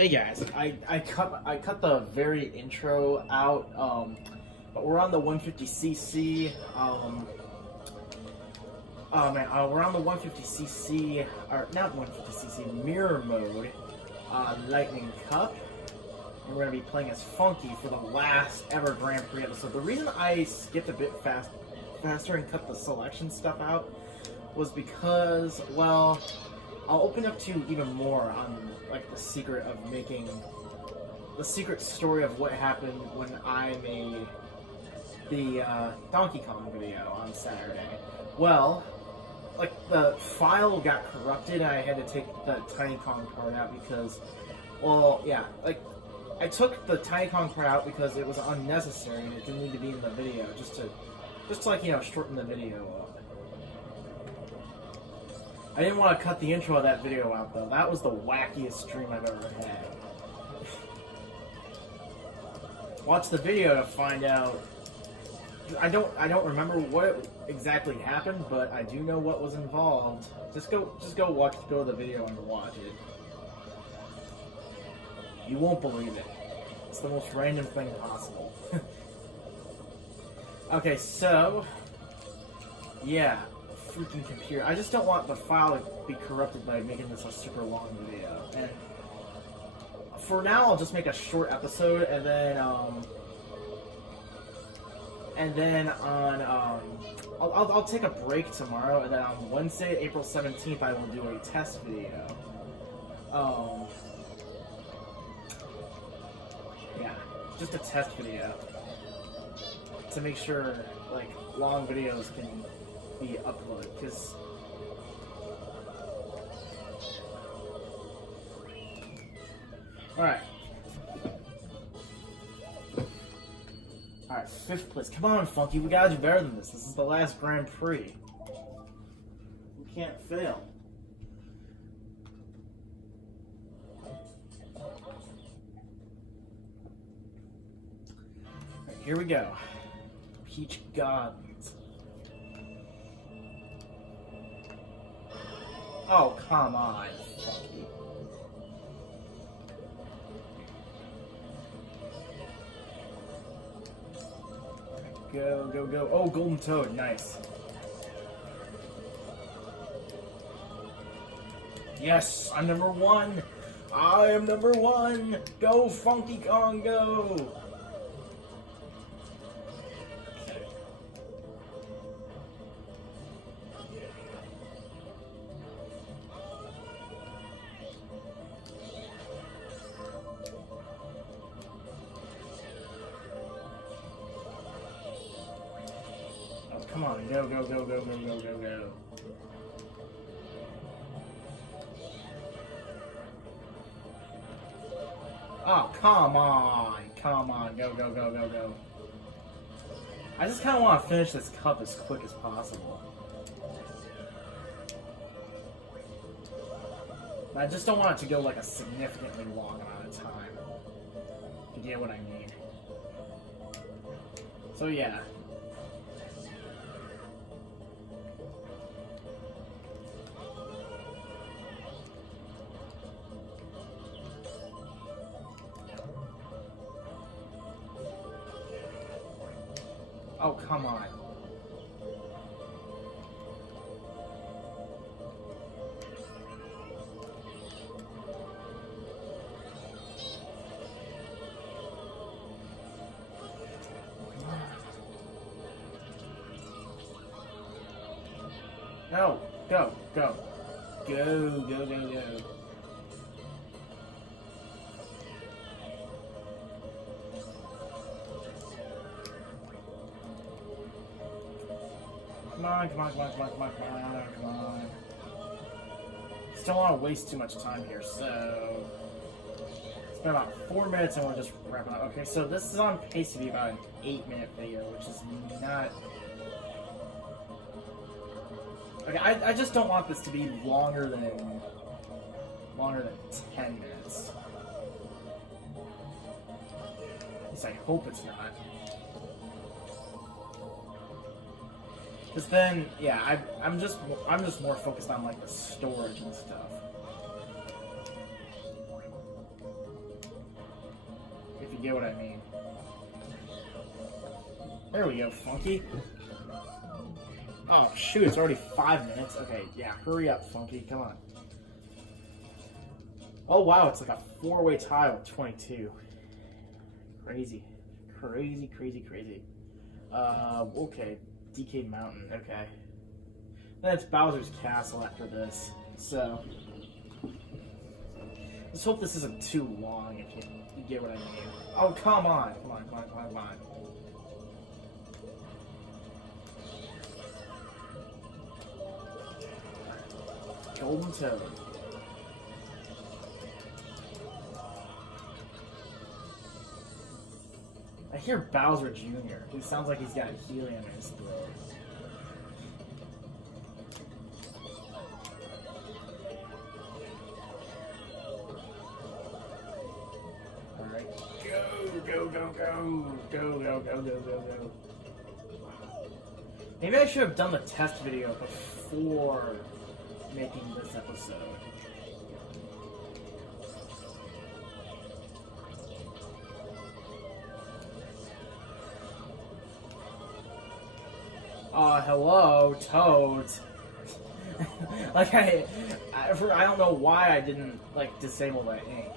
Hey guys, I cut the very intro out, but we're on the 150cc. We're on the 150cc, or not 150cc, mirror mode, Lightning Cup. And we're gonna be playing as Funky for the last ever Grand Prix episode. The reason I skipped a bit faster and cut the selection stuff out was because, well, I'll open up to even more on like the secret story of what happened when I made the Donkey Kong video on Saturday. Well, like the file got corrupted and I had to take the Tiny Kong part out because, well, yeah, like I took the Tiny Kong part out because it was unnecessary and it didn't need to be in the video, just to like, you know, shorten the video up. I didn't want to cut the intro of that video out, though. That was the wackiest stream I've ever had. Watch the video to find out. I don't remember what exactly happened, but I do know what was involved. Just go to the video and watch it. You won't believe it. It's the most random thing possible. Okay, so yeah. Freaking computer. I just don't want the file to be corrupted by making this a super long video. And for now, I'll just make a short episode, and then I'll take a break tomorrow, and then on Wednesday, April 17th, I will do a test video. Yeah, just a test video to make sure like long videos can be uploaded, because alright, 5th place. Come on, Funky, we gotta do better than this. This is the last Grand Prix. We can't fail. Right, here we go. Peach Gardens. Oh, come on, Funky. Go, go, go. Oh, Golden Toad, nice. Yes, I'm number 1. I am number 1. Go, Funky Kong, go. Come on, go, go, go, go, go, go, go, go. Oh, come on, go, go, go, go, go. I just kind of want to finish this cup as quick as possible. But I just don't want it to go like a significantly long amount of time. If you get what I mean. So yeah. Oh, come on. No, go, go. Go, go, go, go. Come on, come on, come on, come on, come on, come on, come on. Just don't want to waste too much time here, so it's been about 4 minutes and we're just wrapping up. Okay, so this is on pace to be about an 8-minute video, which is not... Okay, I just don't want this to be longer than 10 minutes. At least I hope it's not. Because then, yeah, I'm just more focused on like the storage and stuff. you get what I mean. There we go, Funky. Oh, shoot, it's already 5 minutes. Okay, yeah, hurry up, Funky, come on. Oh, wow, it's like a 4-way tie with 22. Crazy. Crazy, crazy, crazy. Okay, DK Mountain, okay. Then it's Bowser's Castle after this, so... Let's hope this isn't too long, if you get what I mean. Oh, come on! Come on, come on, come on, come on. Golden Toad. I hear Bowser Jr., who sounds like he's got helium in his throat. Alright, go, go, go, go, go, go, go, go, go, go. Maybe I should have done the test video before making this episode. Hello, Toads. Like, I don't know why I didn't, like, disable that ink.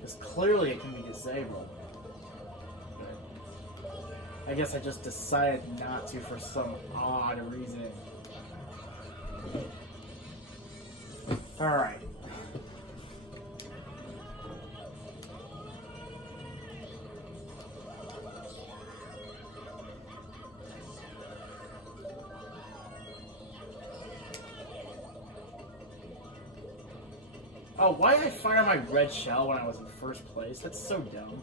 Because clearly it can be disabled. I guess I just decided not to for some odd reason. Alright. Oh, why did I fire my red shell when I was in first place? That's so dumb.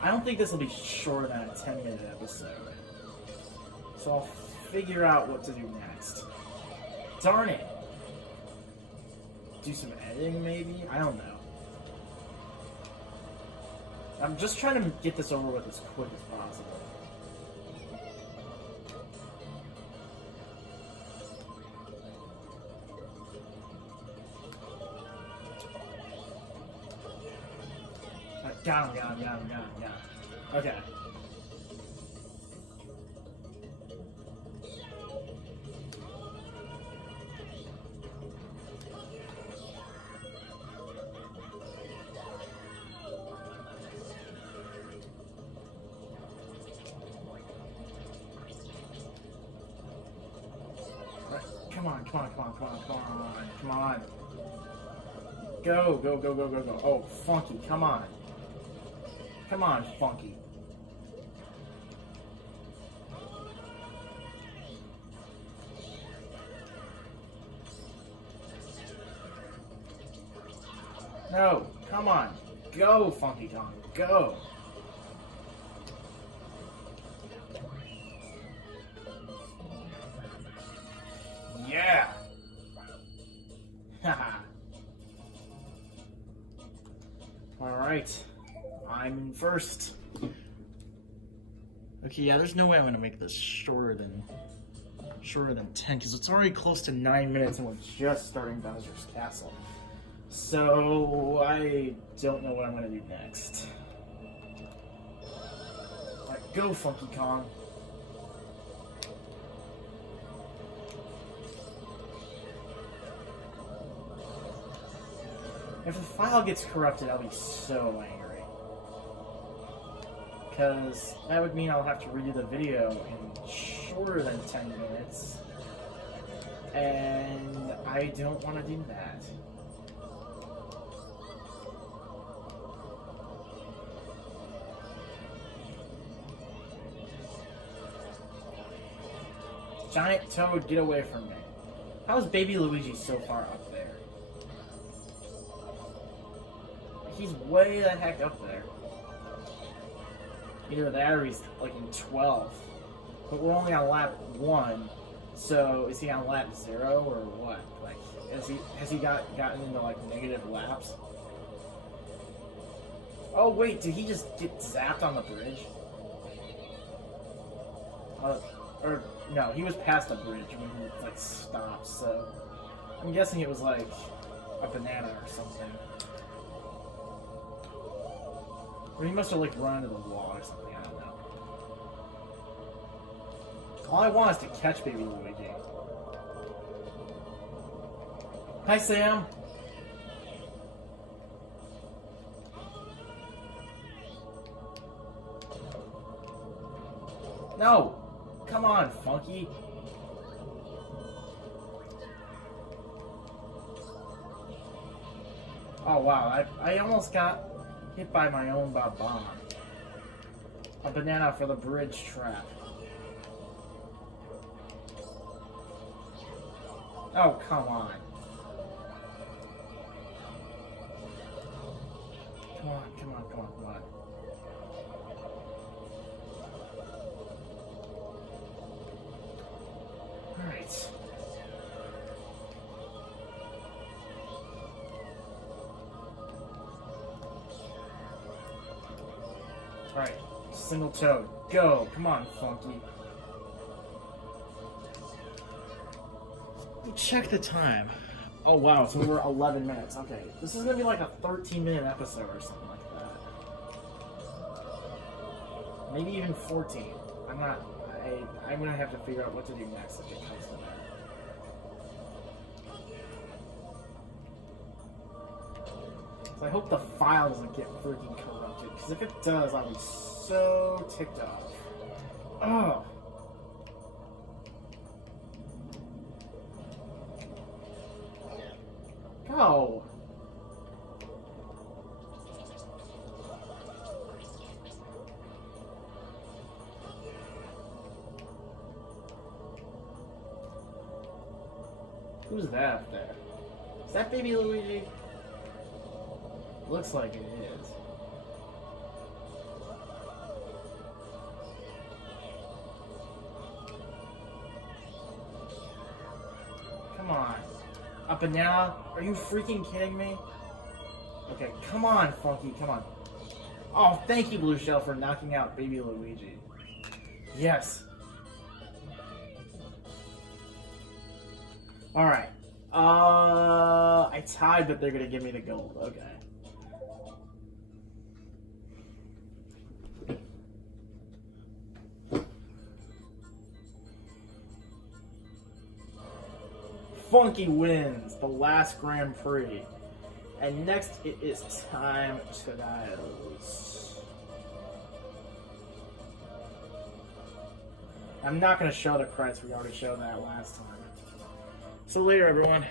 I don't think this will be shorter than a 10-minute episode. So I'll figure out what to do next. Darn it! Do some editing, maybe? I don't know. I'm just trying to get this over with as quick as possible. Got him. Okay. Come on. Go. Oh, Funky, come on. Come on, Funky. No, come on. Go, Funky Kong, go. Yeah. Haha. Alright. I'm in first. Okay, yeah, there's no way I'm gonna make this shorter than 10, because it's already close to 9 minutes and we're just starting Bowser's Castle. So I don't know what I'm gonna do next. Alright, go, Funky Kong. If the file gets corrupted, I'll be so angry. Because that would mean I'll have to redo the video in shorter than 10 minutes. And I don't want to do that. Giant Toad, get away from me. How is Baby Luigi so far up there? He's way the heck up there. Either that or he's like in 12th. But we're only on lap 1, so is he on lap 0 or what? Like, has he gotten into like negative laps? Oh wait, did he just get zapped on the bridge? Or no, he was past the bridge when he like stopped. So I'm guessing it was like a banana or something. Or he must have like run into the wall or something. I don't know. All I want is to catch Baby Luigi. Hi, Sam. No! Come on, Funky! Oh wow, I almost got hit by my own bomb. A banana for the bridge trap. Oh, come on. Come on, come on, come on, come on. Alright. Alright, single toad. Go! Come on, Funky. Check the time. Oh wow, so we're 11 minutes. Okay, this is gonna be like a 13-minute episode or something like that. Maybe even 14. I'm gonna have to figure out what to do next if it comes to that. So I hope the file doesn't get freaking corrupted, because if it does, I'll be so ticked off. Oh. Go! Who's that up there? Is that Baby Luigi? Looks like it is. Come on. A banana? Are you freaking kidding me? Okay, come on, Funky, come on. Oh, thank you, Blue Shell, for knocking out Baby Luigi. Yes. Alright. I tied, but they're gonna give me the gold. Okay. Funky wins the last Grand Prix. And next it is time to dials. I'm not going to show the credits, we already showed that last time. So later, everyone.